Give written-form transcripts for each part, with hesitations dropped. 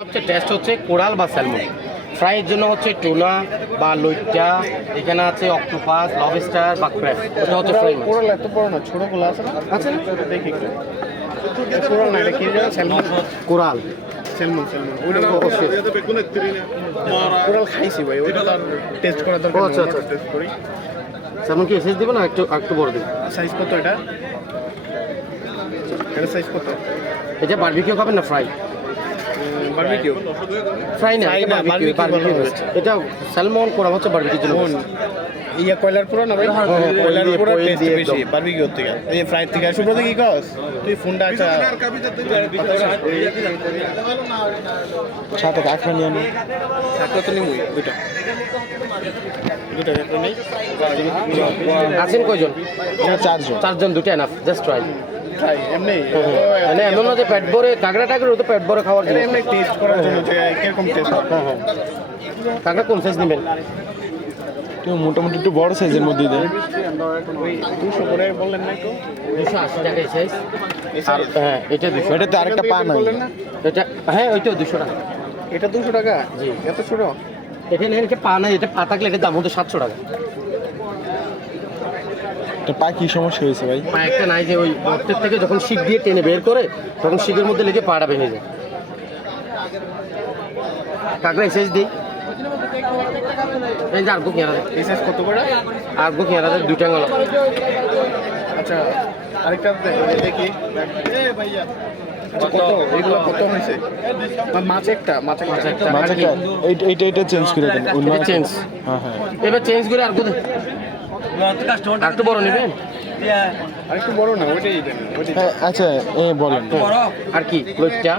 সবচেয়ে টেস্ট হচ্ছে কোরাল বা স্যালমন। ফ্রাইয়ের জন্য হচ্ছে টুনা বা লইট্টা, এখানে আছে অক্টোপাস, লবস্টার বা ক্র্যাব। এটা হচ্ছে ফ্রাই মাছ। কোরাল এত বড় না, ছোটগুলো আছে না? আছে না? দেখি একটু। কোরাল না, এটা কি যেন স্যালমন। কোরাল স্যালমন ওইটা অবশ্যই। কোরাল খাইছি ভাই, ওইটা তার টেস্ট করা দরকার। আচ্ছা আচ্ছা, টেস্ট করি। স্যালমন কি এসেজ দেবো না একটু একটু বড় দেবো? সাইজ কত এটা? এটা সাইজ কত? এটা বারবিকিউ খাবেন না ফ্রাই? বারবিকিউ। ফ্রাই না, Fry এটা না, বারবিকিউ। barbecue বলা এটা স্যালমন কোরাল হচ্ছে বারবিকিউর জন্য। ইয়া কয়লার পুরো না ভাই? হ্যাঁ, কয়লার দিয়ে, পুরো coil টেস্ট দিয়ে বেশি একদম। বারবিকিউর থেকে। এই ফ্রাই থেকে সুব্রত কি কস? তুই ফোনটা আচ্ছা সাথে কাঁকড়া নিয়ে আনি। থাকলে তো নিবই ওইটা। দুটো একটা নেই। আছেন কয়জন? এখানে চারজন। চারজন, দুটো এনাফ, জাস্ট ট্রাই। ট্রাই এমনি মানে এমন না যে পেট ভরে কাঁকড়া টাকড়া, ও তো পেট ভরে খাওয়ার জন্য। এমনি টেস্ট করার জন্য যে কিরকম টেস্ট হয়। হ্যাঁ হ্যাঁ, কাঁকড়া কোন সাইজ নেবেন? একটু মোটামুটি একটু বড় সাইজের মধ্যে দেন। 200 করে বললেন না একটু? 280 টাকা এই সাইজ। এই আর size? হ্যাঁ, এটা 200। এটা তো আরেকটা পা নাই। বললেন না? এটা হ্যাঁ, ওইটাও 200 টাকা। এটা 200 টাকা? জি। এত ছোট? এখানে এখানে পা নাই, এটা পা থাকলে এটার দাম হতো 700 টাকা। এটা পা কি সমস্যা হয়েছে ভাই? পা একটা নাই, যে ওই রক্তের থেকে যখন শিক দিয়ে টেনে বের করে তখন শিকের মধ্যে লেগে পাটা ভেঙে যায়। কাঁকড়া এই সাইজ দিই। এই যে আর্গো কেয়ারা, এই size কত করে? আর্গো কেয়ারা দুইটা গেল। আচ্ছা আরেকটা দেখি। আচ্ছা কত এগুলো কত হয়েছে? মাছ একটা একটা। মাছ একটা এইটা চেঞ্জ করে দেন। অন্য এটা চেঞ্জ। হ্যাঁ হ্যাঁ। এবার চেঞ্জ করে আর্গো দে। আর একটু বড় নেবেন? আরেকটু বড় না, ওইটাই দেন ওইটাই। হ্যাঁ, আচ্ছা বলেন। আর কি লইট্টা?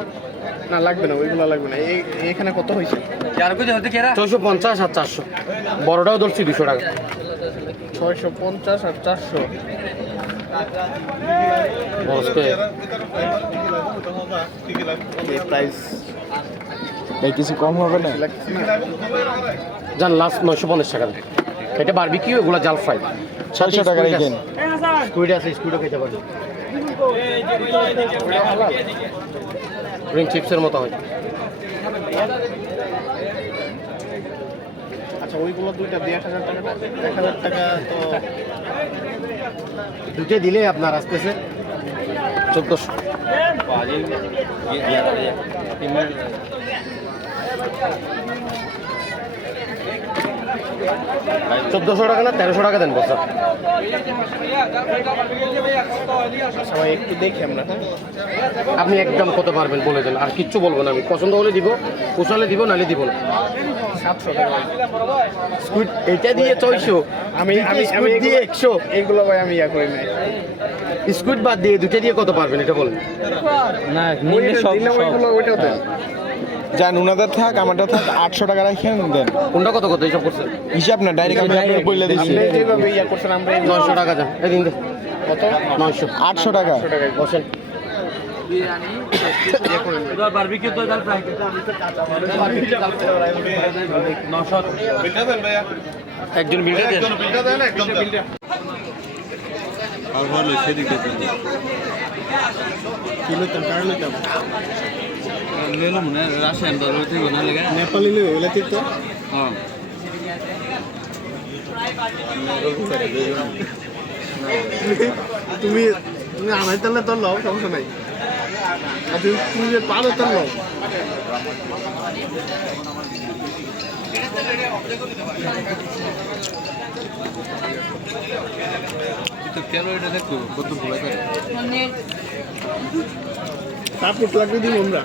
না লাগবে না, ওইগুলো লাগবে না। এখানে কত হয়েছে? 650 আর 400। বড়টাও ধরছি 200 টাকা। 650 আর 400। বসকে এই প্রাইস ভাই কিছু কম হবে না? লাগছে না? যান লাস্ট 950 টাকা দেন। এটা বারবিকিউ, এগুলো জাল ফ্রাই। 600 টাকা দেন। স্কুইড আছে, স্কুইডও খেতে পারি। রিং চিপসের মতো হয়। আচ্ছা ওইগুলো দুইটা 1000 টাকা। 1000 টাকা তো দুটো দিলে আপনার আসতেছে 1400। 1400 টাকা না 1300 টাকা দেন বস্তা। সবাই একটু দেখি আমরা। হ্যাঁ আপনি একদম কত পারবেন বলে দেন, আর কিচ্ছু বলবো না। আমি পছন্দ হলে দিব, পোষালে দিব, নালে দিব না। 700 টাকা। স্কুইড এটা দিয়ে 600, স্কুইড দিয়ে 100। এইগুলো ভাই আমি ইয়া করি নাই। স্কুইড বাদ দিয়ে দুটো দিয়ে কত পারবেন এটা বলেন? না ওইটা দিলাম, ওইগুলো ওইটাও দেন। যান উনাদের থাক আমারটা থাক 800 টাকা রাখেন দেন। কোনটা কত কত হিসাব করছেন? হিসাব না ডাইরেক্ট আমি আপনাকে বলে দিচ্ছি। আপনি যেভাবে ইয়া করছেন আমরা 900 টাকা যান। এদিন দে কত? 900। 800 টাকা। 100 টাকায় বসেন। ইয়া করেন। একজন বিলটা দেন। কি লইতাম? কার লইতাম? রাশিয়ান ডলার থেকে না লাগে নেপালি লই ওইলা ঠিক তো? হ্যাঁ তুমি তুমি আনাই তাহলে তোর লও, সমস্যা নাই। আর তুমি যে পারো তোর লও। তো কেন এটা দেখো কত ভুলা করে সাপোর্ট লাগবে দিব আমরা।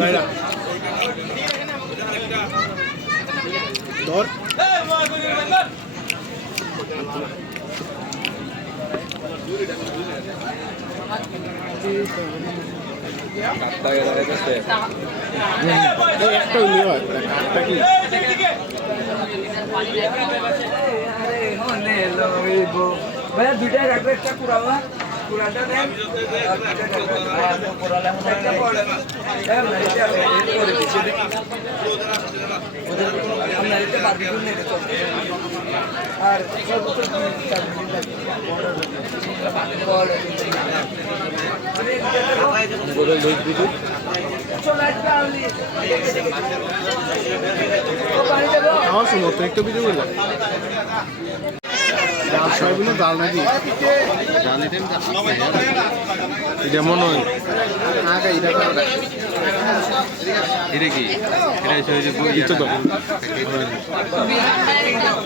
লাইরা ধর। একটা হইলে হয়, কাঠটা কি? ভাইয়া দুইটাই রাখবে, একটা পুরাবা পুরাটা দেন আর সর্বোচ্চ খাওয়ার সময় তো একটু ভিডিও করলাম সবগুলো জাল নাকি এটা মনে হয় আগে এটা ইচ্ছা তো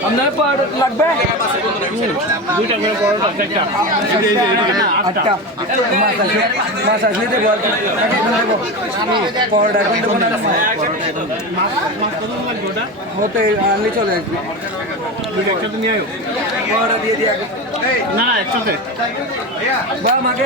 আপনার পর লাগবে দুইটা করে পরোটা একটা আটটা মাছ আসলে দেবো আর কি দেবো পরোটা এখন দেবো না হতে আনলে চলে আসবে দুইটা একসাথে নিয়ে আয়ো পরোটা দিয়ে দিয়ে না একসাথে বা আমাকে